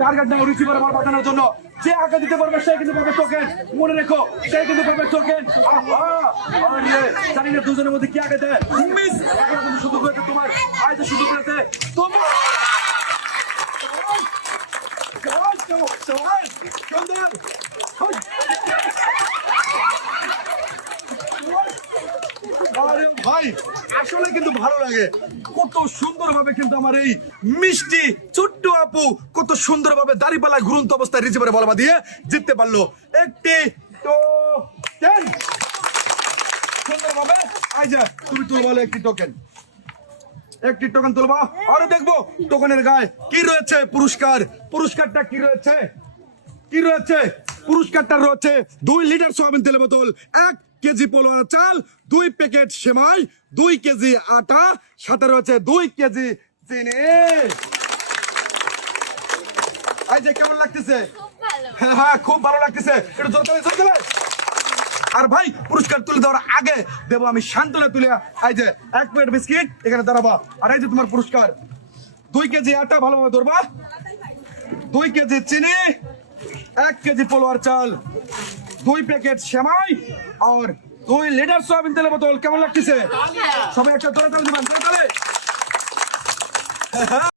Target নাও receiver বল বাঁচানোর জন্য। যে আগে দিতে পারবে সে কিন্তু পাবে টোকেন, মনে রেখো সে কিন্তু পাবে টোকেন। জানি না দুজনের মধ্যে কি আগে দেয়। মিস এখন কিন্তু সুযোগ হয়েছে তোমার, আইতে সুযোগ হয়েছে তোমার। আরে ভাই আসলে কিন্তু ভালো লাগে, কত সুন্দরভাবে কিন্তু আমার এই মিষ্টি ছোট্ট আপু কত সুন্দরভাবে দাড়িপাল্লায় ঘুরন্ত অবস্থায় রিসিভারে বল দিয়ে জিততে পারলো একটি টোকেন। সুন্দরভাবে আইজা তুমি তুলবা একটি টোকেন, একটি টোকেন তুলবা। আরে দেখবো টোকেনের গায়ে কি রয়েছে পুরস্কার। পুরস্কারটা কি রয়েছে, কি রয়েছে? পুরস্কারটা রয়েছে 2 লিটার সয়াবিন তেলের বোতল, 1 কেজি পোলোয়ার চাল, 2 প্যাকেট সেমাই, 2 কেজি আটা, সাথে রয়েছে 2 কেজি চিনি। এই যে কেমন লাগতেছে? হ্যাঁ খুব ভালো লাগতেছে, একটু জোর করে জোর করে। আর ভাই পুরস্কার তুলে দেওয়ার আগে দেবো আমি সান্ত্বনা তুলে, এই যে 1 প্লেট বিস্কিট এখানে দাঁড়াবা। আর এই যে তোমার পুরস্কার 2 কেজি আটা, ভালোভাবে ধরবা, 2 কেজি চিনি, 1 কেজি পোলোয়ার চাল, 2 প্যাকেট সেমাই আর 2 লিটার সয়াবিন তেলের বোতল। কেমন লাগতেছে? সবাই একটা ধরে দিবেন।